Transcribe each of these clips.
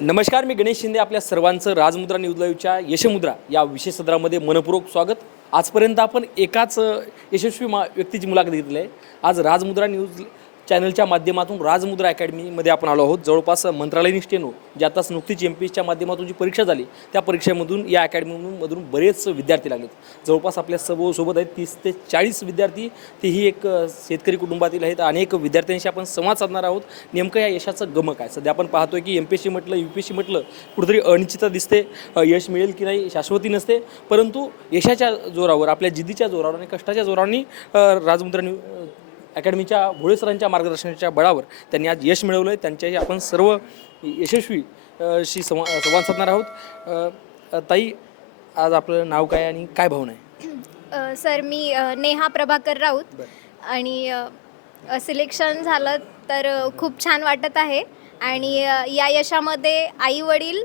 नमस्कार, मी गणेश शिंदे. आपल्या सर्वांचं राजमुद्रा न्यूज लाईव्हच्या यशमुद्रा या विशेष सत्रामध्ये मनपूर्वक स्वागत. आजपर्यंत आपण एकाच यशस्वी व्यक्तीची मुलाखत घेतली आहे. आज राजमुद्रा न्यूज चॅनलच्या माध्यमातून राजमुद्रा अकॅडमीमध्ये आपण आलो आहोत. जवळपास मंत्रालयीन स्टेनो जी आताच नुकतीच MPSCच्या माध्यमातून जी परीक्षा झाली त्या परीक्षेमधून या अकॅडमीमधून बरेच विद्यार्थी लागलेत. जवळपास आपल्या सोबत आहेत 30 ते 40 विद्यार्थी. तेही एक शेतकरी कुटुंबातील आहेत. अनेक विद्यार्थ्यांशी आपण संवाद साधणार आहोत. नेमकं या यशाचं गमक आहे. सध्या आपण पाहतोय की MPSC म्हटलं UPSC म्हटलं कुठेतरी अनिश्चितता दिसते. यश मिळेल की नाही शाश्वती नसते, परंतु यशाच्या जोरावर, आपल्या जिद्दीच्या जोरावर आणि कष्टाच्या जोराने राजमुद्रा अकॅडमीच्या भोळे सरांच्या मार्गदर्शनाच्या बळावर त्यांनी आज यश मिळवलं आहे. त्यांच्याशी आपण सर्व यशस्वी शी संवाद साधणार आहोत. ताई, आज आपलं नाव काय आणि काय भावना आहे? सर, मी नेहा प्रभाकर राऊत आणि सिलेक्शन झालं तर खूप छान वाटत आहे. आणि या यशामध्ये आई वडील,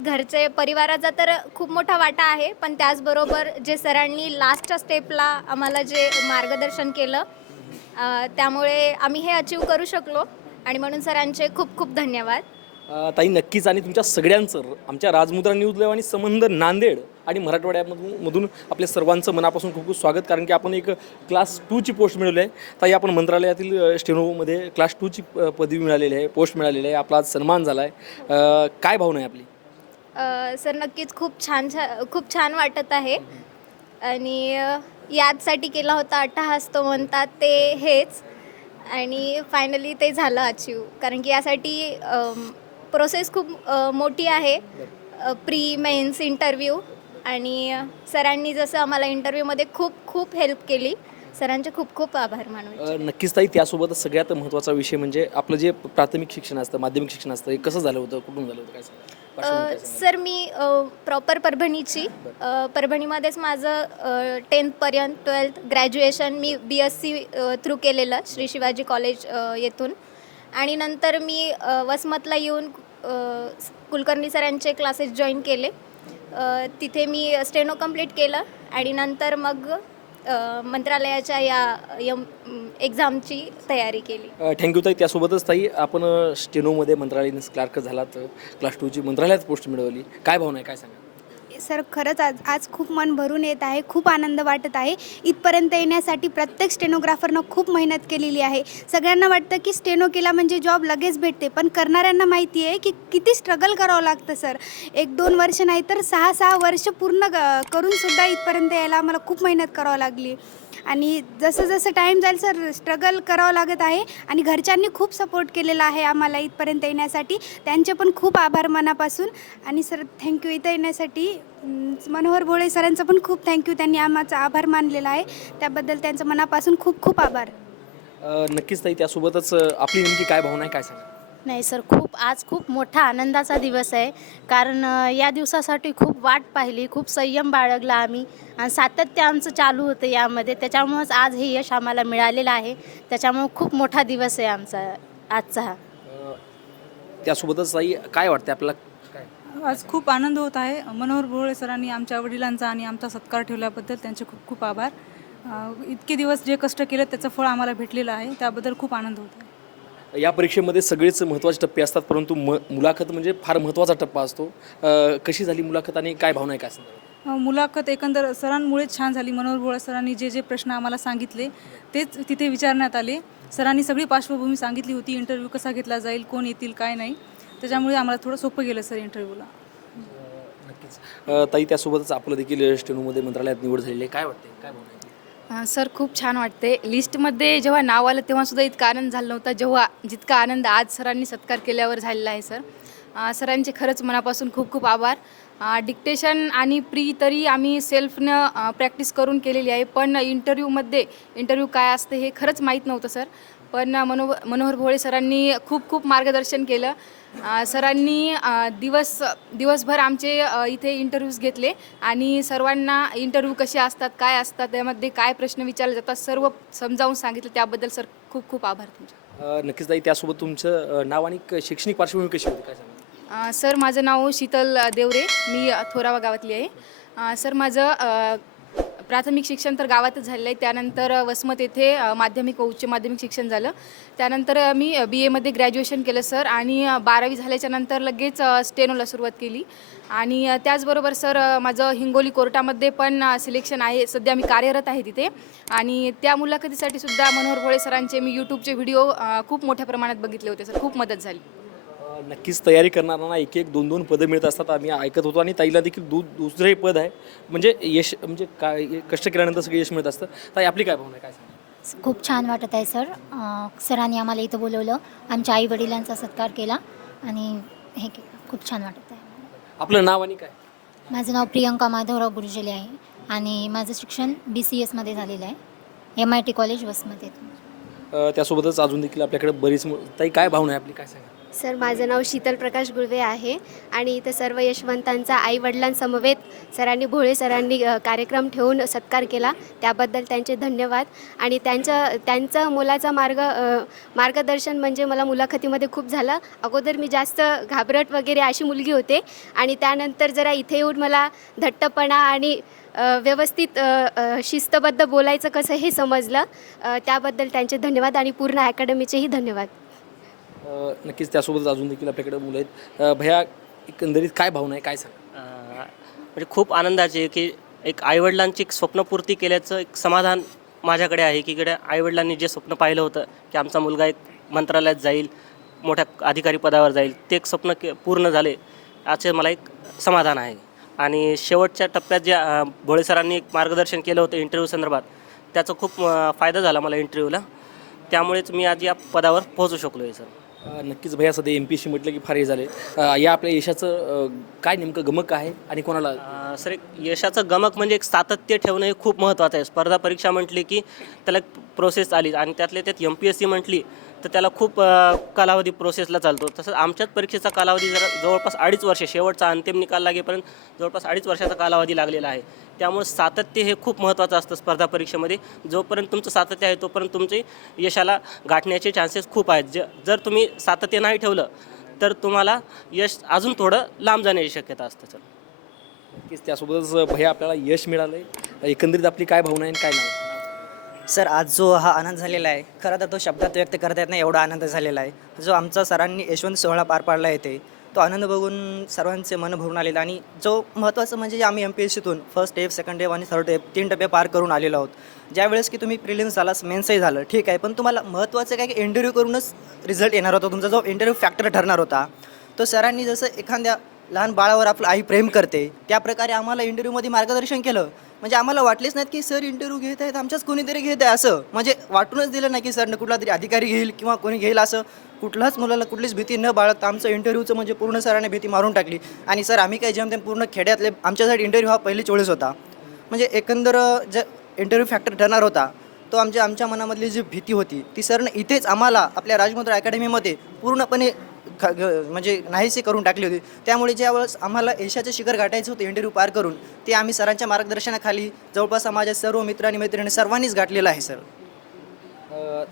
घरचे, परिवाराचा तर खूप मोठा वाटा आहे, पण त्याचबरोबर जे सरांनी लास्टच्या स्टेपला आम्हाला जे मार्गदर्शन केलं त्यामुळे आम्ही हे अचीव करू शकलो आणि म्हणून सरांचे खूप खूप धन्यवाद. ताई, नक्कीच. आणि तुमच्या सगळ्यांचं आमच्या राजमुद्रा न्यूज लाईव्ह आणि संबंध नांदेड आणि मराठवाड्यामधून आपल्या सर्वांचं मनापासून खूप खूप स्वागत. कारण की आपण एक क्लास 2ची पोस्ट मिळवली आहे. ताई, आपण मंत्रालयातील स्टेनोमध्ये क्लास 2ची पदवी मिळालेली आहे, पोस्ट मिळालेली आहे. आपला आज सन्मान झाला आहे. काय भावना आहे आपली? सर, नक्कीच खूप छान वाटत आहे. आणि याचसाठी केला होता अट्टहास तो म्हणतात ते हेच, आणि फायनली ते झालं अचीव. कारण की यासाठी प्रोसेस खूप मोठी आहे. प्री मेन्स इंटरव्ह्यू, आणि सरांनी जसं आम्हाला इंटरव्ह्यूमध्ये खूप हेल्प केली. सरांचे खूप आभार मानू. नक्कीच ताई. त्यासोबतच सगळ्यात महत्त्वाचा विषय म्हणजे आपलं जे प्राथमिक शिक्षण असतं, माध्यमिक शिक्षण असतं, हे कसं झालं होतं, कुठून झालं होतं, काय सांगा? सर, मी प्रॉपर परभणीची. परभणीमध्येच माझं 10th 12th ग्रॅज्युएशन मी BSc थ्रू केलेलं श्री शिवाजी कॉलेज येथून. आणि नंतर मी वसमतला येऊन कुलकर्णी सरांचे क्लासेस जॉईन केले. तिथे मी स्टेनो कंप्लीट केलं आणि नंतर मग मंत्रालयाच्या या एक्झामची तयारी केली. थँक्यू ताई. त्यासोबतच ताई, आपण स्टेनोमध्ये मंत्रालयीन क्लार्क झालात, क्लास 2ची मंत्रालयात पोस्ट मिळवली. काय भावना आहे, काय सांगा? सर, खरंच आज खूप मन भरून येत आहे. खूप आनंद वाटत आहे. इथपर्यंत येण्यासाठी प्रत्येक स्टेनोग्राफरनं खूप मेहनत केलेली आहे. सगळ्यांना वाटतं की स्टेनो केला म्हणजे जॉब लगेच भेटते, पण करणाऱ्यांना माहिती आहे की किती स्ट्रगल करावं लागतं. सर, 1-2 वर्ष नाही तर 6-6 वर्ष पूर्ण करूनसुद्धा इथपर्यंत यायला आम्हाला खूप मेहनत करावं लागली. आणि जसं टाईम जाईल सर, स्ट्रगल करावं लागत आहे. आणि घरच्यांनी खूप सपोर्ट केलेला आहे आम्हाला इथपर्यंत येण्यासाठी. त्यांचे पण खूप आभार मनापासून. आणि सर, थँक्यू. इथं येण्यासाठी मनोहर भोळे सरांचं पण खूप थँक्यू. त्यांनी आम्हाचा आभार मानलेला आहे, त्याबद्दल त्यांचं मनापासून खूप आभार. नक्कीच ताई. त्यासोबतच आपली नेमकी काय भावना आहे, काय सांगा? नाही सर, आज खूप मोठा आनंदाचा दिवस आहे. कारण या दिवसासाठी खूप वाट पाहिली, खूप संयम बाळगला आम्ही, आणि सातत्य आमचं चालू होतं यामध्ये. त्याच्यामुळंच आज हे यश आम्हाला मिळालेलं आहे. त्याच्यामुळं खूप मोठा दिवस आहे आमचा आजचा हा. त्यासोबतच ताई, काय वाटते आपल्याला? काय आज खूप आनंद होत आहे. मनोहर भोळे सरांनी आमच्या वडिलांचा आणि आमचा सत्कार ठेवल्याबद्दल त्यांचे खूप आभार. इतके दिवस जे कष्ट केले त्याचं फळ आम्हाला भेटलेलं आहे, त्याबद्दल खूप आनंद होत आहे. या परीक्षेमध्ये सगळेच महत्त्वाचे टप्पे असतात, परंतु मुलाखत म्हणजे फार महत्त्वाचा टप्पा असतो. कशी झाली मुलाखत आणि काय भावना आहे, काय सांगा? मुलाखत एकंदर सरांमुळेच छान झाली. मनोहर भोळे सरांनी जे प्रश्न आम्हाला सांगितले तेच तिथे विचारण्यात आले. सरांनी सगळी पार्श्वभूमी सांगितली होती, इंटरव्ह्यू कसा घेतला जाईल, कोण येतील, काय नाही. त्याच्यामुळे आम्हाला थोडं सोपं गेलं सर इंटरव्ह्यूला. नक्कीच ताई. त्यासोबतच आपलं देखील स्टेनोमध्ये मंत्रालयात निवड झालेली आहे. काय वाटते, काय भावना आहे? सर, खूप छान वाटते. लिस्टमध्ये जेव्हा नाव आलं तेव्हासुद्धा इतका आनंद झाला नव्हता जितका आनंद आज सरांनी सत्कार केल्यावर झालेला आहे. सर, सरांचे खरंच मनापासून खूप आभार. डिक्टेशन आणि प्री तरी आम्ही सेल्फनं प्रॅक्टिस करून केलेली आहे, पण इंटरव्ह्यू काय असते हे खरंच माहीत नव्हतं सर. पण मनोहर भोळे सरांनी खूप मार्गदर्शन केलं. सरांनी दिवसभर आमचे इथे इंटरव्ह्यूज घेतले आणि सर्वांना इंटरव्ह्यू कसे असतात, काय असतात, त्यामध्ये काय प्रश्न विचारले जातात, सर्व समजावून सांगितलं. त्याबद्दल सर खूप आभार तुमचे. नक्कीच ताई. त्यासोबत तुमचं नाव आणि शैक्षणिक पार्श्वभूमी कशी होती, काय सांगा? सर, माझं नाव शीतल देवरे, मी थोरावा गावातली आहे. सर, माझं प्राथमिक शिक्षण तर गावातच झालेलं आहे. त्यानंतर वसमत येथे माध्यमिक व उच्च माध्यमिक शिक्षण झालं. त्यानंतर मी BA मध्ये ग्रॅज्युएशन केलं सर आणि 12वी झाल्याच्या नंतर लगेच स्टेनोला सुरुवात केली. आणि त्याचबरोबर सर माझं हिंगोली कोर्टामध्ये पण सिलेक्शन आहे. सध्या मी कार्यरत आहे तिथे. आणि त्या मुलाखतीसाठी सुद्धा मनोहर भोळे सरांचे मी यूट्यूबचे व्हिडिओ खूप मोठ्या प्रमाणात बघितले होते सर. खूप मदत झाली. नक्कीच तयारी करणाऱ्यांना एक एक दोन दोन पदं मिळत असतात आम्ही ऐकत होतो आणि ताईला देखील दुसरे पद आहे म्हणजे यश म्हणजे काय कष्ट केल्यानंतर सगळं यश मिळत असतं. ताई आपली काय भावना आहे काय सांगा? खूप छान वाटत आहे सर. सरांनी आम्हाला इथं बोलवलं, आमच्या आईवडिलांचा सत्कार केला आणि हे खूप छान वाटत आहे. आपलं नाव आणि काय? माझं नाव प्रियंका माधवराव गुर्जले आहे आणि माझं शिक्षण BCS मध्ये झालेलं आहे, MIT कॉलेज वसमत येथून. त्यासोबतच अजून देखील आपल्याकडे बरीच ताई काय भावना आहे आपली काय सांगा? सर माझं नाव शीतल प्रकाश गुळवे आहे आणि इथं सर्व यशवंतांचा आईवडिलांसमवेत भोळे सरांनी कार्यक्रम ठेवून सत्कार केला, त्याबद्दल त्यांचे धन्यवाद. आणि त्यांचं मुलाचा मार्गदर्शन म्हणजे मला मुलाखतीमध्ये खूप झालं. अगोदर मी जास्त घाबरट वगैरे अशी मुलगी होते आणि त्यानंतर जरा इथे येऊन मला धट्टपणा आणि व्यवस्थित शिस्तबद्ध बोलायचं कसं हे समजलं. त्याबद्दल त्यांचे धन्यवाद आणि पूर्ण अकॅडमीचेही धन्यवाद. नक्कीच त्यासोबतच अजून देखील आपल्याकडे मुलं आहेत. भैया एकंदरीत काय भावना आहे काय सांगा? म्हणजे खूप आनंदाचे आहे की एक आईवडिलांची एक स्वप्नपूर्ती केल्याचं एक समाधान माझ्याकडे आहे की इकडे आईवडिलांनी जे स्वप्न पाहिलं होतं की आमचा मुलगा एक मंत्रालयात जाईल, मोठ्या अधिकारी पदावर जाईल, ते एक स्वप्न पूर्ण झाले याचे मला एक समाधान आहे. आणि शेवटच्या टप्प्यात जे भोळे सरांनी एक मार्गदर्शन केलं होतं इंटरव्ह्यू संदर्भात, त्याचा खूप फायदा झाला मला इंटरव्ह्यूला. त्यामुळेच मी आज या पदावर पोहोचू शकलो आहे सर. नक्कीच भैया सध्या MPSC म्हटलं की फार हे झाले. या आपल्या यशाचं काय नेमकं गमक आहे आणि कोणाला? सर एक यशाचं गमक म्हणजे एक सातत्य ठेवणं हे खूप महत्त्वाचं आहे. स्पर्धा परीक्षा म्हटली की त्याला एक प्रोसेस आली आणि त्यातल्या त्यात MPSC म्हटली तर त्याला खूप कालावधी प्रोसेसला चालतो. तसंच आमच्याच परीक्षेचा कालावधी जवळपास 2.5 वर्ष, शेवटचा अंतिम निकाल लागेपर्यंत जवळपास 2.5 वर्षाचा कालावधी लागलेला आहे. त्यामुळे सातत्य हे खूप महत्त्वाचं असतं स्पर्धा परीक्षेमध्ये. जोपर्यंत तुमचं सातत्य आहे तोपर्यंत तुमचे यशाला गाठण्याचे चान्सेस खूप आहेत. जर तुम्ही सातत्य नाही ठेवलं तर तुम्हाला यश अजून थोडं लांब जाण्याची शक्यता असते सर. नक्कीच त्यासोबतच भैया आपल्याला यश मिळालं आहे, एकंदरीत आपली काय भावना आहे आणि काय नाही? सर आज जो हा आनंद झालेला आहे खरं तर तो शब्दात व्यक्त करता येत नाही एवढा आनंद झालेला आहे. जो आमचा सरांनी यशवंत सोहळा पार पाडला येते तो आनंद बघून सर्वांचे मन भरून आलेला. आणि जो महत्त्वाचं म्हणजे आम्ही MPSCतून फर्स्ट स्टेप, सेकंड स्टेप आणि थर्ड स्टेप 3 टप्पे पार करून आलेलो आहोत. ज्यावेळेस की तुम्ही प्रिलिम्स झाला, मेन्सही झालं, ठीक आहे, पण तुम्हाला महत्त्वाचं काय की इंटरव्ह्यू करूनच रिझल्ट येणार होता. तुमचा जो इंटरव्ह्यू फॅक्टर ठरणार होता तो सरांनी जसं एखाद्या लहान बाळावर आपलं आई प्रेम करते त्याप्रकारे आम्हाला इंटरव्ह्यूमध्ये मार्गदर्शन केलं. म्हणजे आम्हाला वाटलेच नाहीत की सर इंटरव्ह्यू घेत आहेत, आमच्याच कोणीतरी घेत आहे असं. म्हणजे वाटूनच दिलं नाही की सरनं कुठला तरी अधिकारी घेईल किंवा कोणी घेईल असं. कुठल्याच मुलाला कुठलीच भीती न बाळगता आमचं इंटरव्ह्यूचं म्हणजे पूर्ण सरांनी भीती मारून टाकली. आणि सर आम्ही काय जेमतेम पूर्ण खेड्यातले आमच्यासाठी इंटरव्ह्यू हा पहिलीच वेळेस होता. म्हणजे एकंदर जे इंटरव्ह्यू फॅक्टर ठरणार होता तो आमच्या मनामधली जी भीती होती ती सरनं इथेच आम्हाला आपल्या राजमुद्रा अकॅडमीमध्ये पूर्णपणे म्हणजे नाहीशी करून टाकली होती. त्यामुळे ज्यावेळेस आम्हाला यशाचे शिखर गाठायचं होतं इंटरव्ह्यू पार करून, ते आम्ही सरांच्या मार्गदर्शनाखाली जवळपास माझ्या सर्व मित्रांनी मैत्रिणी सर्वांनीच गाठलेलं आहे सर.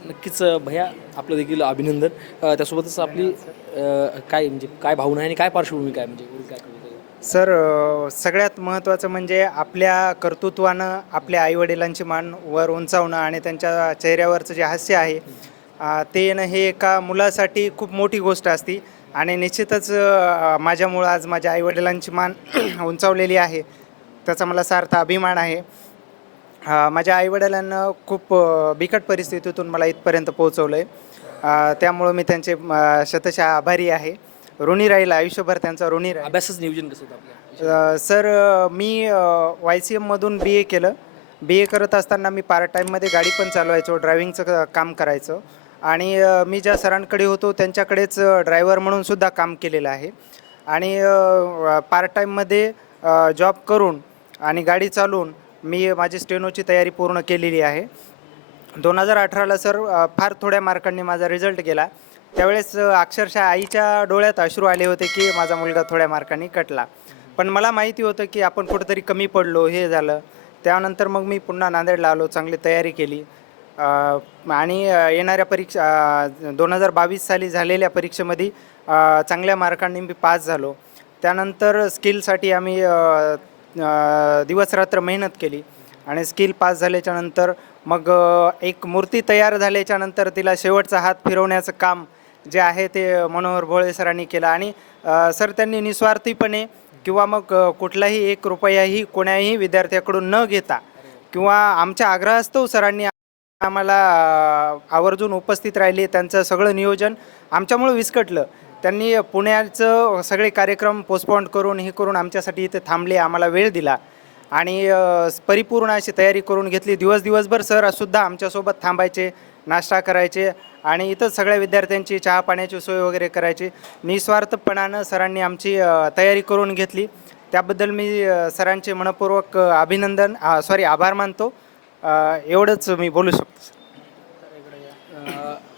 नक्कीच भैया आपलं देखील अभिनंदन. त्यासोबतच आपली काय म्हणजे काय भावना आहे आणि काय पार्श्वभूमी काय म्हणजे काय? सर सगळ्यात महत्त्वाचं म्हणजे आपल्या कर्तृत्वानं आपल्या आईवडिलांची मान वर उंचावणं आणि त्यांच्या चेहऱ्यावरचं जे हास्य आहे ते येणं हे एका मुलासाठी खूप मोठी गोष्ट असते. आणि निश्चितच माझ्यामुळं आज माझ्या आईवडिलांची मान उंचावलेली आहे, त्याचा मला सार्थ अभिमान आहे. माझ्या आईवडिलांना खूप बिकट परिस्थितीतून मला इथपर्यंत पोहोचवलं आहे, त्यामुळं मी त्यांचे शतशः आभारी आहे. ऋणी राहील आयुष्यभर, त्यांचा ऋणी राहील. अभ्यासाचं नियोजन कसं होतं आपलं? सर मी YCMमधून BA केलं. BA करत असताना मी पार्ट टाईममध्ये गाडी पण चालवायचो, ड्रायव्हिंगचं काम करायचं. आणि मी ज्या सरांकडे होतो त्यांच्याकडेच ड्रायव्हर म्हणून सुद्धा काम केलेलं आहे. आणि पार्ट टाईममध्ये जॉब करून आणि गाडी चालवून मी माझी स्टेनोची तयारी पूर्ण केलेली आहे. 2018ला सर फार थोड्या मार्कांनी माझा रिझल्ट गेला. त्यावेळेस अक्षरशः आईच्या डोळ्यात अश्रू आले होते की माझा मुलगा थोड्या मार्कांनी कटला. पण मला माहिती होतं की आपण कुठंतरी कमी पडलो, हे झालं. त्यानंतर मग मी पुन्हा नांदेडला आलो, चांगली तयारी केली. आणि येणाऱ्या परीक्षा 2022 साली झालेल्या परीक्षेमध्ये चांगल्या मार्कांनी मी पास झालो. त्यानंतर स्किलसाठी आम्ही दिवसरात्र मेहनत केली आणि स्किल पास झाल्याच्यानंतर मग एक मूर्ती तयार झाल्याच्यानंतर तिला शेवटचा हात फिरवण्याचं काम जे आहे ते मनोहर भोळे सरांनी केलं. आणि सर त्यांनी निस्वार्थीपणे किंवा मग कुठलाही 1 रुपयाही कोण्याही विद्यार्थ्याकडून न घेता किंवा आमच्या आग्रहास्तव सरांनी आम्हाला आवर्जून उपस्थित राहिले. त्यांचं सगळं नियोजन आमच्यामुळं विस्कटलं. त्यांनी पुण्याचं सगळे कार्यक्रम पोस्टपोन करून हे करून आमच्यासाठी इथे थांबले, आम्हाला वेळ दिला आणि परिपूर्ण अशी तयारी करून घेतली. दिवसभर सरसुद्धा आमच्यासोबत थांबायचे, नाश्ता करायचे आणि इथं सगळ्या विद्यार्थ्यांची चहा पाण्याची सोय वगैरे करायची. निस्वार्थपणानं सरांनी आमची तयारी करून घेतली. त्याबद्दल मी सरांचे मनपूर्वक आभार मानतो. एवढंच मी बोलू शकतो.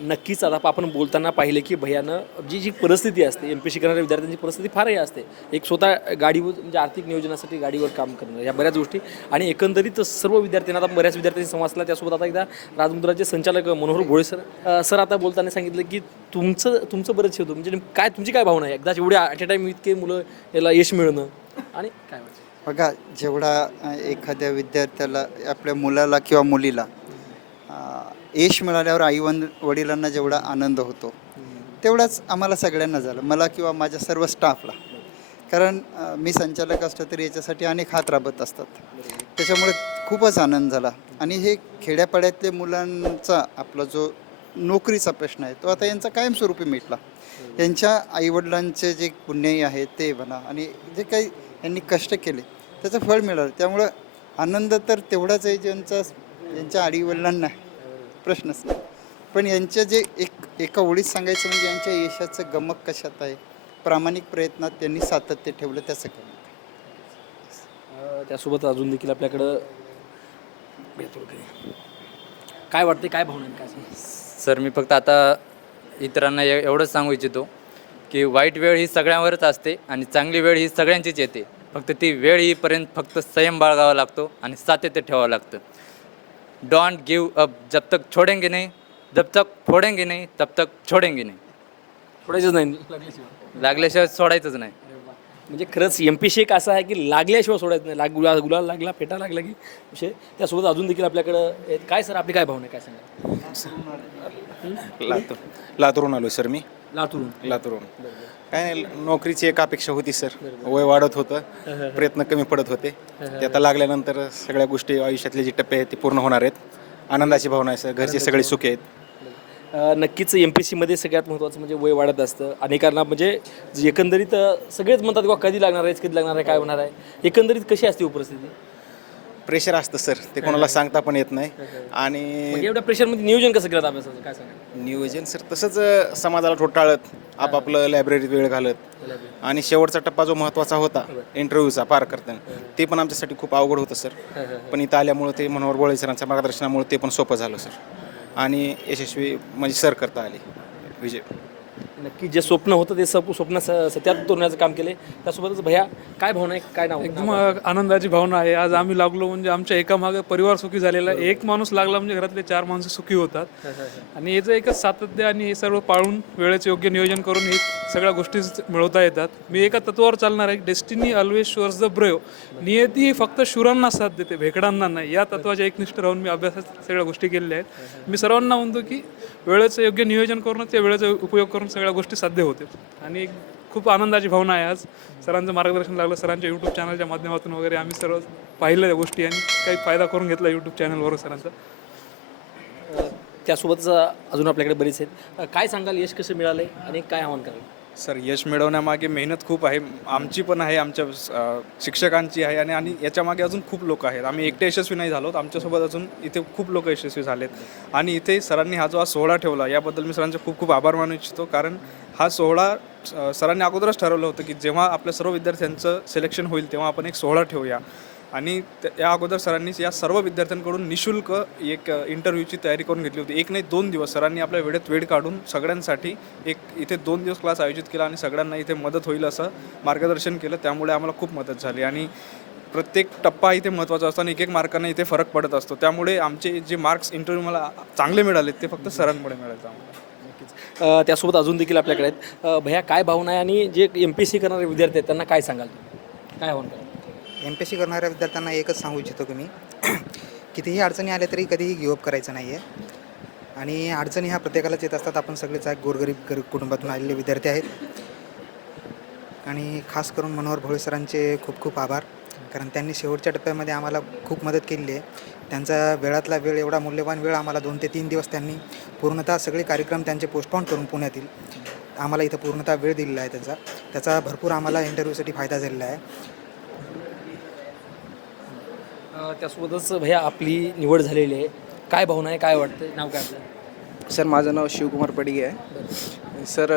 नक्कीच आता आपण बोलताना पाहिले की भैयानं जी परिस्थिती असते MPSC करणाऱ्या विद्यार्थ्यांची परिस्थिती फारही असते. एक स्वतः गाडीवर म्हणजे आर्थिक नियोजनासाठी गाडीवर काम करणं या बऱ्याच गोष्टी आणि एकंदरीत सर्व विद्यार्थ्यांना आता बऱ्याच विद्यार्थ्यांशी संवाद साधला. त्यासोबत आता एकदा राजमुद्राचे संचालक मनोहर भोळे सर आता बोलताना सांगितलं की तुमचं बरंच होतं म्हणजे काय तुमची काय भावना आहे एकदाच एवढ्या ॲट अ टाईम इतके मुलं याला यश मिळणं आणि काय बघा, जेवढा एखाद्या विद्यार्थ्याला आपल्या मुलाला किंवा मुलीला यश मिळाल्यावर वडिलांना जेवढा आनंद होतो तेवढाच आम्हाला सगळ्यांना झालं, मला किंवा माझ्या सर्व स्टाफला. कारण मी संचालक असतो तरी याच्यासाठी अनेक हात राबत असतात, त्याच्यामुळे खूपच आनंद झाला. आणि हे खेड्यापाड्यातल्या मुलांचा आपला जो नोकरीचा प्रश्न आहे तो आता यांचा कायमस्वरूपी मिटला. यांच्या आईवडिलांचे जे पुण्यही आहे ते म्हणा आणि जे काही यांनी कष्ट केले त्याचं फळ मिळालं. त्यामुळं आनंद तर तेवढाच आहे यांच्या आईवडिलांना प्रश्नच नाही. पण यांच्या जे एका ओळीत सांगायचं म्हणजे यांच्या यशाचं गमक कशात आहे, प्रामाणिक प्रयत्नात त्यांनी सातत्य ठेवलं त्याचं गमक. त्यासोबत अजून देखील आपल्याकडं काय वाटते, काय भावना काय सर मी फक्त आता इतरांना एवढंच सांगू इच्छितो की वाईट वेळ ही सगळ्यांवरच असते आणि चांगली वेळ ही सगळ्यांचीच येते. फक्त ती वेळ येईपर्यंत फक्त संयम बाळगावा लागतो आणि सातत्य ठेवावं लागतं. डोंट गिव अप, जब तक छोडेंगे नहीं, जब तक फोडेंगे नहीं तब तक छोडेंगे नहीं. सोडायचंच नाही, लागल्याशिवाय सोडायचंच नाही. म्हणजे खरंच MPSC एक असं आहे की लागल्याशिवाय सोडायचं नाही. गुलाल लागला, फेटा लागला की विषय. त्यासोबत अजून देखील आपल्याकडं काय सर आपली काय भावना आहे, काय सांगा. लातूरून आलो सर मी. लातूरून काय नाही, नोकरीची एक अपेक्षा होती सर. वय वाढत होतं, प्रयत्न कमी पडत होते. ते आता लागल्यानंतर सगळ्या गोष्टी आयुष्यातले जे टप्पे आहेत ते पूर्ण होणार आहेत. आनंदाची भावना आहे सर. घरचे सगळे सुखी आहेत. नक्कीच MPSCमध्ये सगळ्यात महत्त्वाचं म्हणजे वय वाढत असतं. अनेकांना म्हणजे एकंदरीत सगळेच म्हणतात किंवा कधी लागणार आहे, कधी लागणार आहे, काय होणार आहे. एकंदरीत कशी असते परिस्थिती. प्रेशर असतं सर, ते कोणाला सांगता पण येत नाही. आणि एवढ्या प्रेशरमध्ये नियोजन कसं केलं अभ्यासाचं काय सांगा. नियोजन सर तसंच समाजाला ठोठाळत आपापलं लायब्ररीत वेळ घालत आणि शेवटचा टप्पा जो महत्त्वाचा होता इंटरव्ह्यूचा पार करताना ते पण आमच्यासाठी खूप अवघड होतं सर. पण इथं आल्यामुळं ते मनोहर भोळे सरांच्या मार्गदर्शनामुळे ते पण सोपं झालं सर आणि यशस्वी म्हणजे सर करता आले विजय. नक्की जे स्वप्न होतं ते स्वप्न सत्यात उतरवण्याचं काम केले. त्यासोबतच भैया काय भावना आहे, काय नाव. एकदम आनंदाची भावना आहे. आज आम्ही लागलो म्हणजे आमच्या एका मागे परिवार सुखी झालेला आहे. एक माणूस लागला म्हणजे घरातले 4 माणसं सुखी होतात. आणि याचं एकच सातत्य आणि हे सर्व पाळून वेळेचे योग्य नियोजन करून हे सगळ्या गोष्टी मिळवता येतात. मी एका तत्वावर चालणार आहे, डेस्टिनी ऑलवेज शुअर्स द ब्रेव. नियती ही फक्त शूरांना साथ देते, भेकडांना नाही. या तत्वाच्या एकनिष्ठ राहून मी अभ्यासात सगळ्या गोष्टी केलेल्या आहेत. मी सर्वांना म्हणतो की वेळेचं योग्य नियोजन करून त्या वेळेचा उपयोग करून सगळ्या गोष्टी साध्य होते. आणि खूप आनंदाची भावना आहे. आज सरांचं मार्गदर्शन लागलं, सरांच्या यूट्यूब चॅनलच्या माध्यमातून वगैरे आम्ही सर्व पाहिलं त्या गोष्टी आणि काही फायदा करून घेतला यूट्यूब चॅनलवर सरांचा. त्यासोबतच अजून आपल्याकडे बरेच आहेत. काय सांगाल, यश कसं मिळालं आहे आणि काय आव्हान कराल. सर यश मिळवण्यामागे मेहनत खूप आहे, आमची पण आहे, आमच्या शिक्षकांची आहे आणि याच्यामागे अजून खूप लोक आहेत. आम्ही एकटे यशस्वी नाही झालो, आमच्यासोबत अजून इथे खूप लोक यशस्वी झालेत. आणि इथे सरांनी हा जो आज सोहळा ठेवला याबद्दल मी सरांचे खूप खूप आभार मानू इच्छितो. कारण हा सोहळा सरांनी अगोदरच ठरवलं होतं की जेव्हा आपल्या सर्व विद्यार्थ्यांचं सिलेक्शन होईल तेव्हा आपण एक सोहळा ठेवूया. आणि या अगोदर सरांनीच या सर्व विद्यार्थ्यांकडून निःशुल्क एक इंटरव्ह्यूची तयारी करून घेतली होती. 1 नाही 2 दिवस सरांनी आपल्या वेळेत वेळ काढून सगळ्यांसाठी एक इथे 2 दिवस क्लास आयोजित केला आणि सगळ्यांना इथे मदत होईल असं मार्गदर्शन केलं. त्यामुळे आम्हाला खूप मदत झाली आणि प्रत्येक टप्पा इथे महत्त्वाचा असतो आणि 1-1 मार्काने इथे फरक पडत असतो. त्यामुळे आमचे जे मार्क्स इंटरव्ह्यू मला चांगले मिळाले ते फक्त सरांमुळे मिळाले आम्हाला. त्यासोबत अजून देखील आपल्याकडे आहेत. भैया काय भावना आहे आणि जे MPSC करणारे विद्यार्थी आहेत त्यांना काय सांगाल, काय आव्हान कराल. MPSC करणाऱ्या विद्यार्थ्यांना एकच सांगू इच्छितो की मी कितीही अडचणी आल्या तरी कधीही गिवअप करायचं नाही आहे. आणि अडचणी ह्या प्रत्येकालाच येत असतात. आपण सगळेच गोरगरीब कुटुंबातून आलेले विद्यार्थी आहेत. आणि खास करून मनोहर भोळे सरांचे खूप खूप आभार, कारण त्यांनी शेवटच्या टप्प्यामध्ये आम्हाला खूप मदत केलेली आहे. त्यांचा वेळातला वेळ, एवढा मूल्यवान वेळ आम्हाला 2 ते 3 दिवस त्यांनी पूर्णतः सगळे कार्यक्रम त्यांचे पोस्टपोन करून पुण्यातील आम्हाला इथं पूर्णतः वेळ दिलेला आहे. त्याचा भरपूर आम्हाला इंटरव्ह्यूसाठी फायदा झालेला आहे. त्यासोबतच भैया आपली निवड झालेली आहे, काय भावना आहे, काय वाटतं, नाव काय आपलं? सर माझं नाव शिवकुमार पडिगे आहे. सर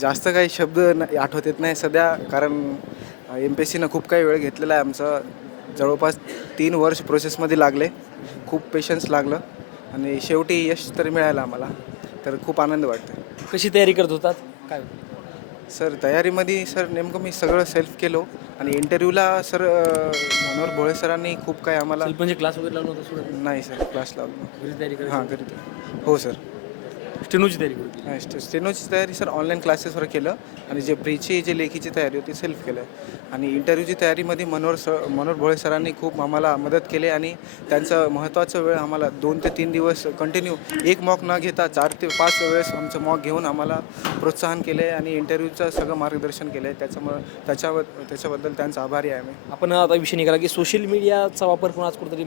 जास्त काही शब्द आठवत येत नाही सध्या, कारण MPSCनं खूप काही वेळ घेतलेला आहे. आमचा जवळपास 3 वर्ष प्रोसेसमध्ये लागले, खूप पेशन्स लागलं आणि शेवटी यश तरी मिळालं आम्हाला, तर खूप आनंद वाटतो. कशी तयारी करत होतात, काय? सर तयारीमध्ये सर नेमकं मी सगळं सेल्फ केलो आणि इंटरव्ह्यूला सर मनोहर भोळे सरांनी खूप काही आम्हाला. म्हणजे क्लास वगैरे लावला होता सुरू? नाही सर, क्लास लावलो. घरी तयारी करत? हां घरी. हो सर. स्टेनोची तयारी करतो? हां स्टेनोची तयारी सर ऑनलाईन क्लासेसवर केलं आणि जे प्रीची जे लेखीची तयारी होती सेल्फ केलं. आणि इंटरव्ह्यूची तयारीमध्ये मनोहर भोळे सरांनी खूप आम्हाला मदत केली आणि त्यांचं महत्त्वाचं वेळ आम्हाला 2 ते 3 दिवस कंटिन्यू एक मॉक न घेता 4 ते 5 वेळेस आमचं मॉक घेऊन आम्हाला प्रोत्साहन केले आणि इंटरव्ह्यूचं सगळं मार्गदर्शन केलं आहे. त्याच्याबद्दल त्यांचा आभारी आहे मी. आपण आता विषय निघाला की सोशल मीडियाचा वापर करून आज कुठेतरी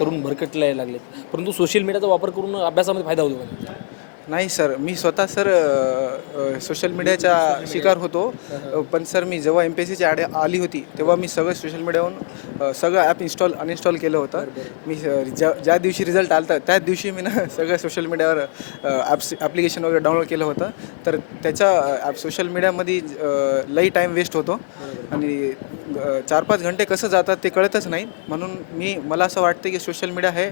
तरुण भरकटले लागलेत, परंतु सोशल मीडियाचा वापर करून अभ्यासामध्ये फायदा होतो का? नाही सर, मी स्वतः सर सोशल मीडियाचा शिकार होतो, पण सर मी जेव्हा MPSCची ॲड आली होती तेव्हा मी सगळं सोशल मीडियावरून सगळं ॲप अनइन्स्टॉल केलं होतं. मी ज्या दिवशी रिझल्ट आला होता त्याच दिवशी मी सगळं सोशल मीडियावर ॲप्लिकेशन वगैरे डाउनलोड केलं होतं. तर त्याच्या सोशल मीडियामध्ये लई टाईम वेस्ट होतो आणि 4-5 घंटे कसं जातात ते कळतच नाही. म्हणून मला असं वाटतं की सोशल मीडिया हे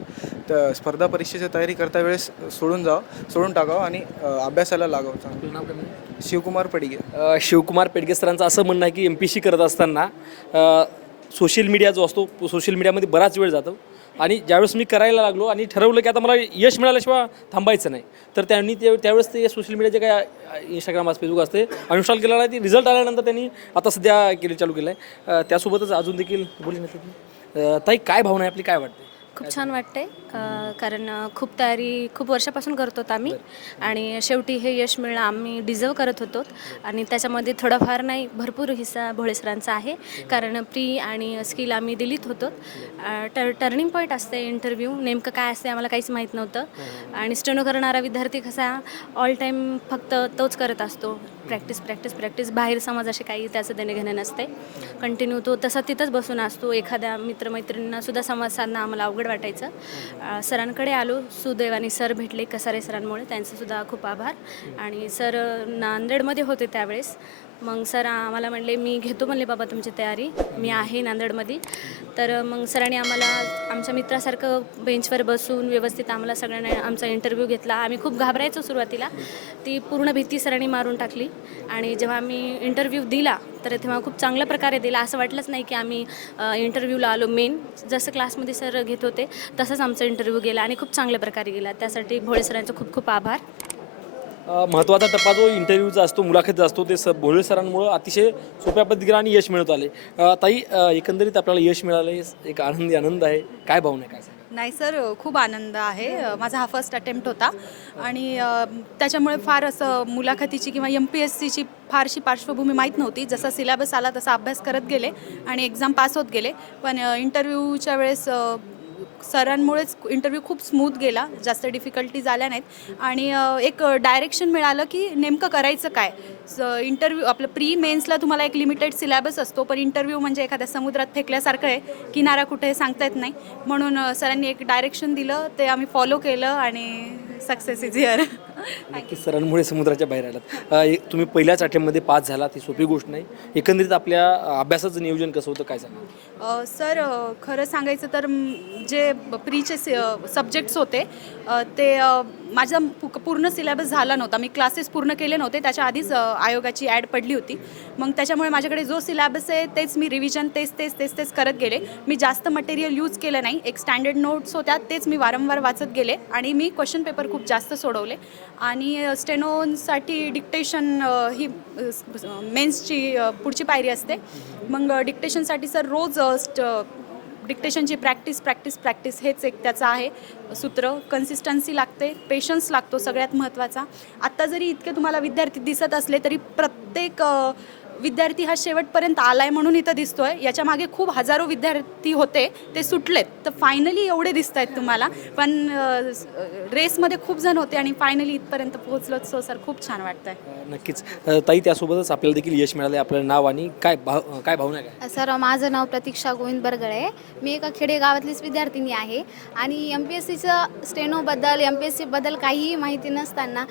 स्पर्धा परीक्षेची तयारी करता वेळेस सोडून टाकावं आणि अभ्यासाला लागावं. आपलं नाव काय? शिवकुमार पडिगे. शिवकुमार पेडगे सरांचं असं म्हणणं आहे की MPSC करत असताना सोशल मीडिया जो असतो, सोशल मीडियामध्ये बराच वेळ जातो आणि ज्यावेळेस मी करायला लागलो आणि ठरवलं की आता मला यश मिळाल्याशिवाय थांबायचं नाही, तर त्यांनी त्यावेळेस ते सोशल मीडियाचे काय इंस्टाग्राम फेसबुक असते अनइन्स्टॉल केला नाही. ती रिझल्ट आल्यानंतर त्यांनी आता सध्या चालू केलं आहे. त्यासोबतच अजून देखील बोलू नये ताई, काय भावना आहे आपली, काय वाटते? खूप छान वाटते, कारण खूप वर्षापासून करतो आम्ही आणि शेवटी हे यश मिळणं आम्ही डिझर्व करत होतो आणि त्याच्यामध्ये थोडाफार नाही भरपूर हिस्सा भोळे सरांचा आहे, कारण प्री आणि स्किल आम्ही दिलीत होतो. टर्निंग पॉईंट असते इंटरव्ह्यू, नेमकं काय असते आम्हाला काहीच माहीत नव्हतं आणि स्टेनो करणारा विद्यार्थी कसा ऑल टाईम फक्त तोच करत असतो, प्रॅक्टिस, बाहेर समाजाशी काही त्याचं देणे घेणं नसते. कंटिन्यू तो तसा तिथंच बसून असतो. एखाद्या मित्रमैत्रिणींनासुद्धा संवाद साधणं आम्हाला अवघड वाटायचं. सरांकडे आलो, सुदैवाने सर भेटले कसारे सरांमुळे, त्यांचंसुद्धा खूप आभार. आणि सर नांदेडमध्ये होते त्यावेळेस, मग सर आम्हाला म्हणले मी घेतो म्हणले बाबा तुमची तयारी, मी आहे नांदेडमध्ये. तर मग सरांनी आम्हाला आमच्या मित्रासारखं बेंचवर बसून व्यवस्थित आम्हाला सगळ्यांना आमचा इंटरव्ह्यू घेतला. आम्ही खूप घाबरायचो सुरुवातीला, ती पूर्ण भीती सरांनी मारून टाकली आणि जेव्हा आम्ही इंटरव्ह्यू दिला तर तेव्हा खूप चांगल्या प्रकारे दिला. असं वाटलंच नाही की आम्ही इंटरव्ह्यूला आलो, मेन जसं क्लासमध्ये सर घेत होते तसंच आमचा इंटरव्ह्यू गेला आणि खूप चांगल्या प्रकारे गेला. त्यासाठी भोळे सरांचं खूप खूप आभार. महत्त्वाचा टप्पा जो इंटरव्ह्यूचा असतो, मुलाखतीचा असतो, ते भोळे सरांमुळं अतिशय सोप्या पद्धतीने आणि यश मिळत आले. ताई, एकंदरीत आपल्याला यश मिळालं, एक आनंद आहे, काय भावना आहे, काय? नाही सर, खूप आनंद आहे. माझा हा फर्स्ट अटेम्प्ट होता आणि त्याच्यामुळे फार असं मुलाखतीची किंवा MPSCची फारशी पार्श्वभूमी माहीत नव्हती. जसा सिलेबस आला तसा अभ्यास करत गेले आणि एक्झाम पास होत गेले. पण इंटरव्ह्यूच्या वेळेस सरांमुळेच इंटरव्ह्यू खूप स्मूथ गेला, जास्त डिफिकल्टीज आल्या नाहीत आणि एक डायरेक्शन मिळालं की नेमकं करायचं काय. इंटरव्ह्यू आपलं प्री मेन्सला तुम्हाला एक लिमिटेड सिलेबस असतो, पण इंटरव्ह्यू म्हणजे एखाद्या समुद्रात फेकल्यासारखं आहे, किनारा कुठे सांगता येत नाही. म्हणून सरांनी एक डायरेक्शन दिलं, ते आम्ही फॉलो केलं आणि सक्सेस इज हिअर. नक्कीच सरांमुळे समुद्राच्या बाहेर आलात. तुम्ही पहिल्याच अटेम्प्टमध्ये पास झाला, ती सोपी गोष्ट नाही. एकंदरीत आपल्या अभ्यासाचं नियोजन कसं होतं, काय सांगा? सर खरं सांगायचं तर जे प्रीचे सब्जेक्ट्स होते ते माझा पूर्ण सिलेबस झाला नव्हता. मी क्लासेस पूर्ण केले नव्हते, त्याच्या आधीच आयोगाची ॲड पडली होती. मग त्याच्यामुळे माझ्याकडे जो सिलेबस आहे तेच मी रिव्हिजन तेच करत गेले. मी जास्त मटेरियल यूज केलं नाही. एक स्टँडर्ड नोट्स होत्या, तेच मी वारंवार वाचत गेले आणि मी क्वेश्चन पेपर खूप जास्त सोडवले. आणि स्टेनोसाठी डिक्टेशन ही मेन्सची पुढची पायरी असते. मग डिक्टेशनसाठी सर रोज डिक्टेशनची प्रॅक्टिस हेच एक त्याचं आहे सूत्र. कन्सिस्टन्सी लागते, पेशन्स लागतो सगळ्यात महत्त्वाचा. आत्ता जरी इतके तुम्हाला विद्यार्थी दिसत असले तरी प्रत्येक विद्यार्थी हा शेवटपर्यंत आलाय म्हणून इथं दिसतोय. याच्या मागे खूप हजारो विद्यार्थी होते, ते सुटलेत, तर फायनली एवढे दिसत आहेत तुम्हाला. पण रेसमध्ये खूप जण होते आणि फायनली इथपर्यंत पोहोचलो. सो सर खूप छान वाटतंय. नक्कीच ताई, त्यासोबतच आपल्याला देखील यश मिळालं. आपलं नाव आणि काय भावना काय? सर, माझं नाव प्रतीक्षा गोविंद बरगळे. मी एका खेडेगावातलीच विद्यार्थिनी आहे आणि MPSCचं स्टेनोबद्दल MPSCबद्दल काहीही माहिती नसताना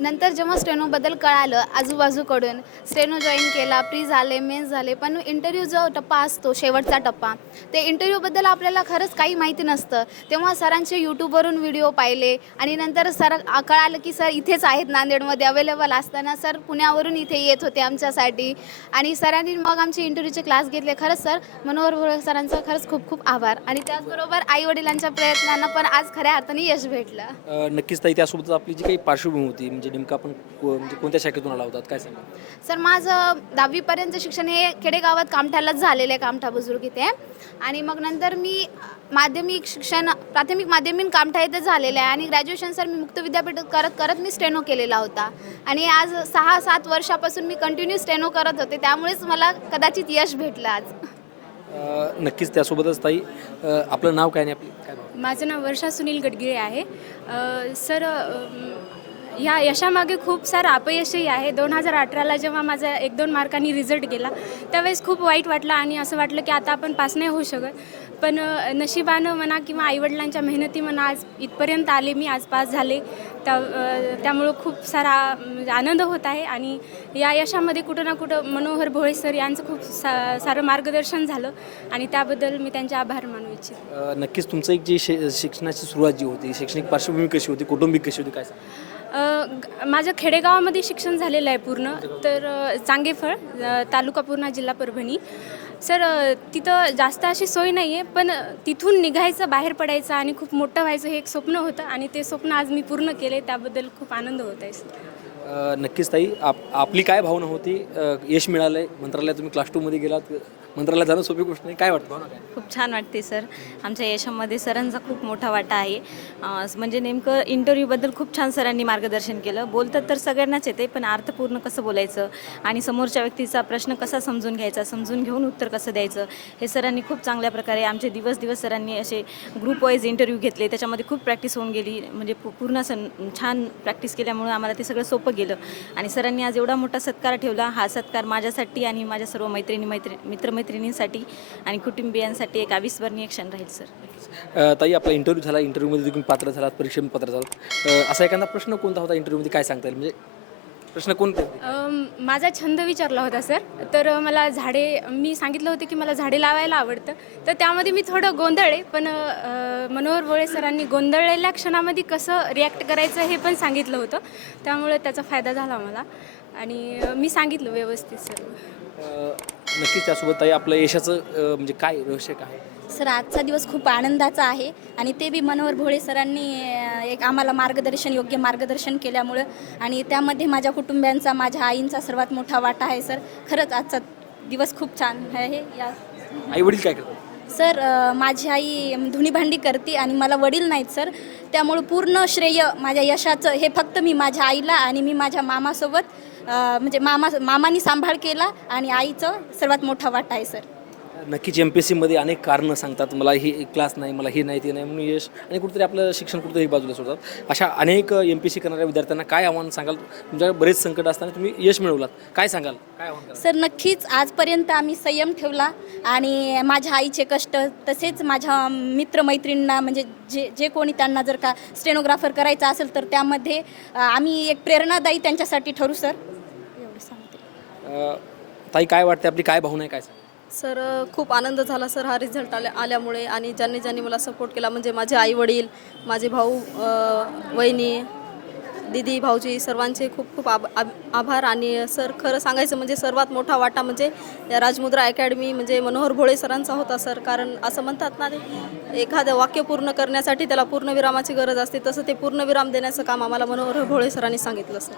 नंतर जेव्हा स्टेनोबद्दल कळालं आजूबाजूकडून, स्टेनो जॉईन केला, प्री झाले, मेन्स झाले, पण इंटरव्ह्यू जो टप्पा असतो शेवटचा टप्पा, ते इंटरव्ह्यूबद्दल आपल्याला खरंच काही माहिती नसतं. तेव्हा सरांचे यूट्यूबवरून व्हिडिओ पाहिले आणि नंतर सर कळालं की सर इथेच आहेत नांदेडमध्ये अवेलेबल असताना सर पुण्यावरून इथे येत होते आमच्यासाठी आणि सरांनी मग आमचे इंटरव्ह्यूचे क्लास घेतले. खरंच सर मनोहर भोळे सरांचं खरंच खूप खूप आभार आणि त्याचबरोबर आईवडिलांच्या प्रयत्नांना पण आज खऱ्या अर्थाने यश भेटलं. नक्कीच ताई, त्यासोबत आपली जी काही पार्श्वभूमी होती, म्हणजे नेमकं आपण म्हणजे कोणत्या शाखेतून आला होतात, काय सांगा? सर, माझं 10वीपर्यंत शिक्षण हे खेडेगावात कामठालाच झालेलं आहे, कामठा बुजुर्ग इथे. आणि मग नंतर मी माध्यमिक शिक्षण प्राथमिक माध्यमिक कामठा इथे झालेलं आहे आणि ग्रॅज्युएशन सर मी मुक्त विद्यापीठ करत मी स्टेनो केलेला होता आणि आज 6-7 वर्षापासून मी कंटिन्यू स्टेनो करत होते, त्यामुळेच मला कदाचित यश भेटलं आज. नक्कीच त्यासोबतच ताई, आपलं नाव काय नाही, आपली काय भावना? माझं नाव वर्षा सुनील गडगिरे आहे. सर, ह्या यशामागे खूप सारं अपयशही आहे. 2018ला जेव्हा माझा 1-2 मार्कांनी रिझल्ट गेला त्यावेळेस खूप वाईट वाटलं आणि असं वाटलं की आता आपण पास नाही होऊ शकत. पण नशिबानं म्हणा किंवा आईवडिलांच्या मेहनती म्हणा आज इथपर्यंत आले, मी आज पास झाले. त्यामुळं खूप सारा आनंद होत आहे आणि या यशामध्ये कुठं ना कुठं मनोहर भोळे सर यांचं खूप सारं मार्गदर्शन झालं आणि त्याबद्दल मी त्यांचे आभार मानू इच्छिते. नक्कीच तुमचं एक जी शिक्षणाची सुरुवात जी होती, शैक्षणिक पार्श्वभूमी कशी होती, कौटुंबिक कशी होती, काय सांगा? माझं खेडेगावामध्ये शिक्षण झालेलं आहे पूर्ण, तर चांगेफळ तालुका पूर्णा जिल्हा परभणी. सर, तिथं जास्त अशी सोय नाही आहे, पण तिथून निघायचं, बाहेर पडायचं आणि खूप मोठं व्हायचं हे एक स्वप्न होतं आणि ते स्वप्न आज मी पूर्ण केले, त्याबद्दल खूप आनंद होत आहे सर. नक्कीच ताई, आपली काय भावना होती? यश मिळालं आहे, मंत्रालयात तुम्ही क्लास 2मध्ये गेलात, मंत्रालयात जाणं सोपी गोष्ट नाही, काय वाटतं भावना काय? खूप छान वाटते सर. आमच्या यशामध्ये सरांचा खूप मोठा वाटा आहे. म्हणजे नेमकं इंटरव्ह्यूबद्दल खूप छान सरांनी मार्गदर्शन केलं. बोलतात तर सगळ्यांनाच येते, पण अर्थपूर्ण कसं बोलायचं आणि समोरच्या व्यक्तीचा प्रश्न कसा समजून घ्यायचा, समजून घेऊन उत्तर कसं द्यायचं हे सरांनी खूप चांगल्या प्रकारे आमचे दिवस सरांनी असे ग्रुप वाईज इंटरव्ह्यू घेतले. त्याच्यामध्ये खूप प्रॅक्टिस होऊन गेली, म्हणजे पूर्ण छान प्रॅक्टिस केल्यामुळे आम्हाला ते सगळं सोपं गेलं आणि सरांनी आज एवढा मोठा सत्कार ठेवला. हा सत्कार माझ्यासाठी आणि माझ्या सर्व मित्रमैत्रिणींसाठी आणि कुटुंबियांसाठी एक अविस्मरणीय क्षण राहील सर. ताई, आपला इंटरव्ह्यू झाला, इंटरव्ह्यूमध्ये तुम्ही पात्र झालात, परीक्षेमध्ये पात्र झालात. असा एखादा प्रश्न कोणता होता इंटरव्ह्यूमध्ये, काय सांगता येईल? म्हणजे प्रश्न कोणते? माझा छंद विचारला होता सर. तर मला झाडे, मी सांगितलं होतं की मला झाडे लावायला आवडतं, तर त्यामध्ये मी थोडं गोंधळे, पण मनोहर भोळे सरांनी गोंधळलेल्या क्षणामध्ये कसं रिॲक्ट करायचं हे पण सांगितलं होतं, त्यामुळे त्याचा फायदा झाला मला आणि मी सांगितलं व्यवस्थित सर्व. नक्कीच त्यासोबत ताई, आपलं यशाचं म्हणजे काय रहस्य काय? सर, आजचा दिवस खूप आनंदाचा आहे आणि ते बी मनोहर भोळे सरांनी एक आम्हाला योग्य मार्गदर्शन केल्यामुळं आणि त्यामध्ये माझ्या कुटुंबियांचा, माझ्या आईंचा सर्वात मोठा वाटा आहे सर. खरंच आजचा दिवस खूप छान आहे. या आई वडील काय करतात? सर, माझी आई धुणी भांडी करते आणि मला वडील नाहीत सर, त्यामुळं पूर्ण श्रेय माझ्या यशाचं हे फक्त मी माझ्या आईला आणि मी माझ्या मामासोबत म्हणजे मामानी सांभाळ केला आणि आईचं सर्वात मोठा वाटा आहे सर. नक्कीच MPSCमध्ये अनेक कारणं सांगतात, मला ही क्लास नाही, मला हे नाही, ते नाही म्हणून यश आणि कुठेतरी आपलं शिक्षण कुठेतरी बाजूला सोडतात. अशा अनेक MPSC करणाऱ्या विद्यार्थ्यांना काय आव्हान सांगाल? तुमच्याकडे बरेच संकट असताना तुम्ही यश मिळवलात, काय सांगाल? काय आव्हान? सर, नक्कीच आजपर्यंत आम्ही संयम ठेवला आणि माझ्या आईचे कष्ट तसेच माझ्या मित्रमैत्रिणींना म्हणजे जे कोणी त्यांना जर का स्टेनोग्राफर करायचं असेल तर त्यामध्ये आम्ही एक प्रेरणादायी त्यांच्यासाठी ठरू सर, एवढं सांगते. ताई, काय वाटते, आपली काय भावना आहे, काय? सर, खूप आनंद झाला सर हा रिझल्ट आल्यामुळे आणि ज्यांनी मला सपोर्ट केला म्हणजे माझे आईवडील, माझे भाऊ, वहिनी, दीदी, भाऊजी सर्वांचे खूप खूप आभार. आणि सर, खरं सांगायचं म्हणजे सर्वात मोठा वाटा म्हणजे या राजमुद्रा अकॅडमी म्हणजे मनोहर भोळे सरांचा होता सर. कारण असं म्हणतात ना, एखादं वाक्य पूर्ण करण्यासाठी त्याला पूर्णविरामाची गरज असते, तसं ते पूर्णविराम देण्याचं काम आम्हाला मनोहर भोळे सरांनी सांगितलं सर.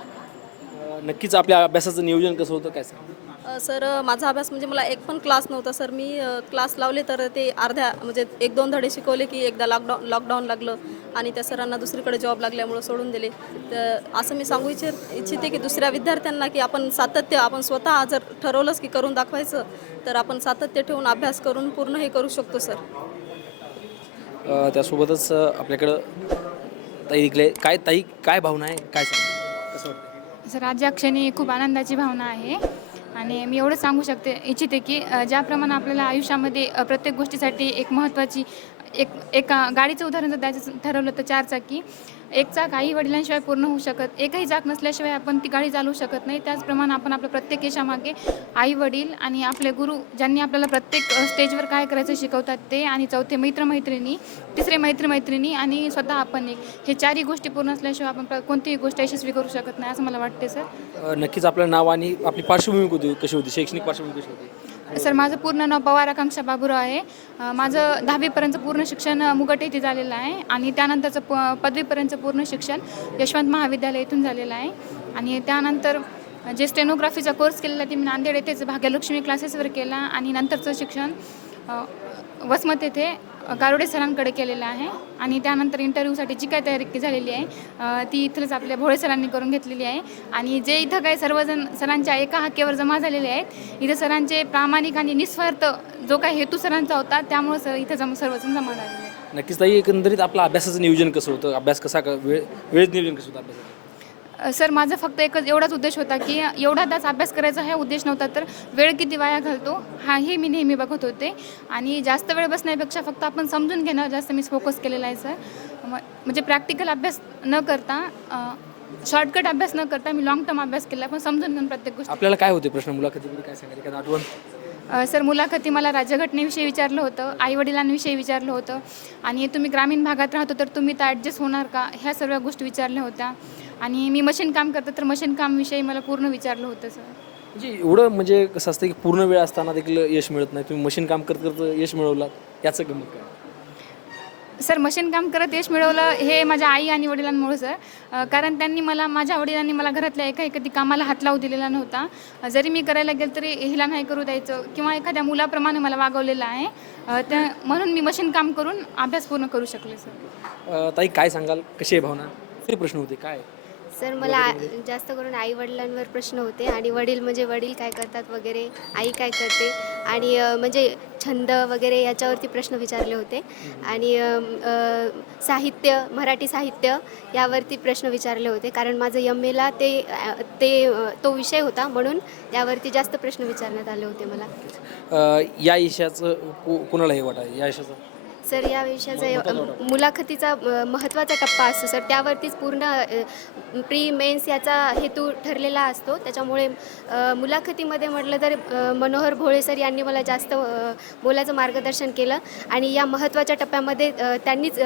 नक्कीच आपल्या अभ्यासाचं नियोजन कसं होतं, काय सांग? सर माझा अभ्यास म्हणजे मला एक पण क्लास नव्हता सर. मी क्लास लावले तर ते अर्ध्या म्हणजे 1-2 धडे शिकवले की एकदा लॉकडाऊन लागलं आणि त्या सरांना दुसरीकडे जॉब लागल्यामुळं सोडून दिले. तर असं मी सांगू इच्छिते की दुसऱ्या विद्यार्थ्यांना की आपण स्वतः जर ठरवलंच की करून दाखवायचं तर आपण सातत्य ठेवून अभ्यास करून पूर्ण हे करू शकतो सर. त्यासोबतच आपल्याकडं ताई काय भावना आहे, काय सांग कसं वाटतं? सर आज या क्षणी खूप आनंदाची भावना आहे आणि मी एवढं सांगू इच्छिते की ज्याप्रमाणे आपल्याला आयुष्यामध्ये प्रत्येक गोष्टीसाठी एक महत्त्वाची एका गाडीचं उदाहरण जर द्यायचं ठरवलं तर 4 चाकी. एक चाक आई वडिलांशिवाय पूर्ण होऊ एकही चाक नसल्याशिवाय आपण ती गाडी चालवू शकत नाही. त्याचप्रमाणे आपण आपल्या प्रत्येक यशामागे आई वडील आणि आपले गुरु ज्यांनी आपल्याला प्रत्येक स्टेजवर काय करायचं शिकवतात ते, आणि चौथे मित्रमैत्रिणी, तिसरे मैत्रिणी आणि स्वतः आपण हे 4ही गोष्टी पूर्ण असल्याशिवाय आपण कोणतीही गोष्ट यशस्वी करू शकत नाही असं मला वाटते सर. नक्कीच आपलं नाव आणि आपली पार्श्वभूमी कशी होती, शैक्षणिक पार्श्वभूमी कशी होती? सर माझं पूर्ण नाव पवार आकांक्षा बाबूराव आहे. माझं 10वीपर्यंत पूर्ण शिक्षण मुगट येथे झालेलं आहे आणि त्यानंतरचं पदवीपर्यंत पूर्ण शिक्षण यशवंत महाविद्यालय इथून झालेलं आहे. आणि त्यानंतर जे स्टेनोग्राफीचा कोर्स केलेला ते मी नांदेड येथेच भाग्यलक्ष्मी क्लासेसवर केला आणि नंतरचं शिक्षण वसमत येथे गारुडे सरांकडे केलेलं आहे. आणि त्यानंतर इंटरव्ह्यूसाठी जी काय तयारी झालेली आहे ती इथलंच आपल्या भोळे सरांनी करून घेतलेली आहे. आणि जे इथं काही सर्वजण सरांच्या एका हाकेवर जमा झालेले आहेत, इथं सरांचे प्रामाणिक आणि निस्वार्थ जो काही हेतू सरांचा होता त्यामुळे सर इथं सर्वजण जमा झालेले आहेत. नक्कीच ताई, एकंदरीत आपलं अभ्यासाचं नियोजन कसं होतं, अभ्यास कसा वेळेत नियोजन कसं होतं अभ्यासाचं? सर माझा फक्त एवढाच उद्देश होता की एवढा तास अभ्यास करायचा हा उद्देश नव्हता, तर वेळ किती वाया घालतो हे मी नेहमी बघत होते. आणि जास्त वेळ बसण्यापेक्षा फक्त आपण समजून घेणं जास्त मी फोकस केलेला आहे सर. म्हणजे प्रॅक्टिकल अभ्यास न करता, शॉर्टकट अभ्यास न करता मी लॉंग टर्म अभ्यास केला, पण समजून घेऊन प्रत्येक गोष्ट. आपल्याला काय होते प्रश्न मुलाखतीमध्ये, काय सांगाल एखादं आठवण? सर मुलाखती मला राज्यघटनेविषयी विचारलं होतं, आईवडिलांविषयी विचारलं होतं आणि तुम्ही ग्रामीण भागात राहतो तर तुम्ही तर ॲडजस्ट होणार का, ह्या सर्व गोष्टी विचारल्या होत्या. आणि मी मशीन काम करतो तर मशीन कामविषयी मला पूर्ण विचारलं होतं सर. म्हणजे एवढं म्हणजे कसं असतं की पूर्ण वेळ असताना देखील यश मिळत नाही, तुम्ही मशीन काम करत यश मिळवलं, याचं गमत काय? सर मशीन काम करत यश मिळवलं हे माझ्या आई आणि वडिलांमुळे सर. कारण माझ्या वडिलांनी मला घरातल्या एखादी कामाला हात लावू दिलेला नव्हता. जरी मी करायला गेलं तरी हिला नाही करू द्यायचं किंवा एखाद्या मुलाप्रमाणे मला वागवलेलं आहे. म्हणून मी मशीन काम करून अभ्यास पूर्ण करू शकले सर. ताई काय सांगाल, कशी आहे भावना? ते प्रश्न होते काय? सर मला जास्त करून आई वडिलांवर प्रश्न होते आणि वडील काय करतात वगैरे, आई काय करते आणि म्हणजे छंद वगैरे याच्यावरती प्रश्न विचारले होते. आणि साहित्य, मराठी साहित्य यावरती प्रश्न विचारले होते, कारण माझं MAला तो विषय होता म्हणून त्यावरती जास्त प्रश्न विचारण्यात आले होते मला. या यशाचं कोणाला हे वाटतं या यशाचं? सर या विषयाचा मुलाखतीचा महत्त्वाचा टप्पा असतो सर, त्यावरतीच पूर्ण प्री मेन्स याचा हेतू ठरलेला असतो. त्याच्यामुळे मुलाखतीमध्ये म्हटलं तर मनोहर भोळे सर यांनी मला जास्त मोलाचं मार्गदर्शन केलं आणि या महत्त्वाच्या टप्प्यामध्ये त्यांनीच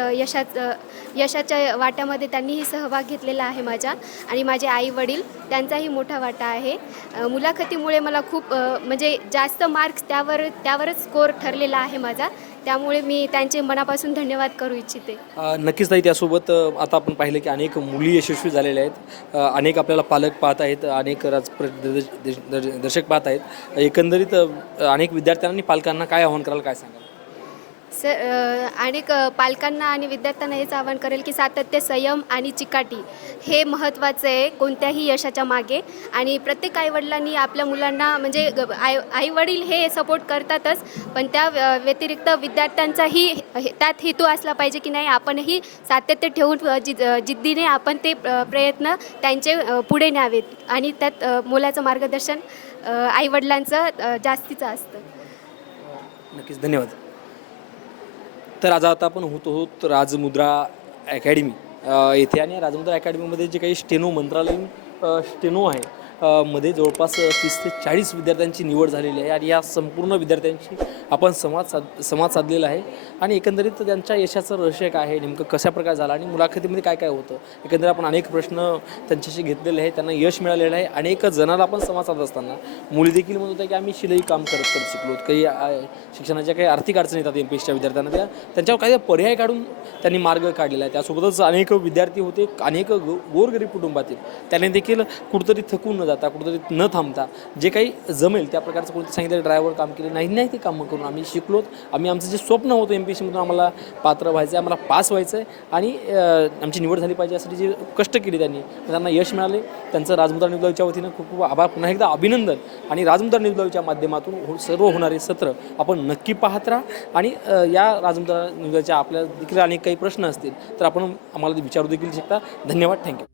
यशाच्या वाट्यामध्ये त्यांनीही सहभाग घेतलेला आहे माझ्या. आणि माझे आई वडील त्यांचाही मोठा वाटा आहे. मुलाखतीमुळे मला खूप म्हणजे जास्त मार्क्स त्यावरच स्कोअर ठरलेला आहे माझा, त्यामुळे मी त्यांचे मनापासून धन्यवाद करू इच्छिते. नक्कीच ताई, त्यासोबत आता आपण पाहिलं की अनेक मुली यशस्वी झालेल्या आहेत, अनेक आपल्याला पालक पाहत आहेत, अनेक दर्शक पाहत आहेत. एकंदरीत अनेक विद्यार्थ्यांनी पालकांना काय आवाहन कराल, काय सांगाल? सर अनेक पालकांना आणि विद्यार्थ्यांना हेच आवाहन करेल की सातत्य, संयम आणि चिकाटी हे महत्त्वाचं आहे कोणत्याही यशाच्या मागे. आणि प्रत्येक आईवडिलांनी आपल्या मुलांना म्हणजे आईवडील हे सपोर्ट करतातच, पण त्या व्यतिरिक्त विद्यार्थ्यांचाही त्यात हेतू असला पाहिजे की नाही आपणही सातत्य ठेवून जिद्दीने आपण ते प्रयत्न त्यांचे पुढे न्यावेत आणि त्यात मुलाचं मार्गदर्शन आईवडिलांचं जास्तीचं असतं. नक्कीच, धन्यवाद. तर आज आता आपण होत राजमुद्रा अकॅडमी येथे, आणि राजमुद्रा अकॅडमीमध्ये जे काही मंत्रालयीन स्टेनो आहे मध्ये जवळपास 30 ते 40 विद्यार्थ्यांची निवड झालेली आहे. आणि या संपूर्ण विद्यार्थ्यांशी आपण संवाद साधलेला आहे आणि एकंदरीत त्यांच्या यशाचं रहस्य काय आहे, नेमकं कशा प्रकारे झालं आणि मुलाखतीमध्ये काय काय होतं, एकंदरीत आपण अनेक प्रश्न त्यांच्याशी घेतलेले आहे, त्यांना यश मिळालेलं आहे. अनेक जणांना आपण संवाद साधत असताना मुली देखील म्हणत होत्या की आम्ही शिलाई काम करत शिकलो, काही शिक्षणाच्या काही आर्थिक अडचणी येतात MPSCच्या विद्यार्थ्यांना, त्यांच्यावर काही पर्याय काढून त्यांनी मार्ग काढलेला आहे. त्यासोबतच अनेक विद्यार्थी होते, अनेक गोरगरीब कुटुंबातील, त्याने देखील कुठंतरी थकून जाता कुठंतरी न थांबता जे काही जमेल त्या प्रकारचं कोणतं सांगितलं ड्रायव्हर काम केले नाही ते कामं करून आम्ही शिकलोत. आम्ही आमचं जे स्वप्न होतं MPSCमधून आम्हाला पात्र व्हायचं आहे, आम्हाला पास व्हायचं आहे आणि आमची निवड झाली पाहिजे यासाठी जे कष्ट केले त्यांना यश मिळाले. त्यांचं राजमुद्रा न्यूज लाईव्हच्या वतीनं खूप खूप आभार, पुन्हा एकदा अभिनंदन. आणि राजमुद्रा न्यूज लाईव्हच्या माध्यमातून सर्व होणारे सत्र आपण नक्की पाहत राहा आणि या राजमुद्रा न्यूजच्या आपल्या देखील अनेक काही प्रश्न असतील तर आपण आम्हाला विचारू देखील शकता. धन्यवाद. थँक्यू.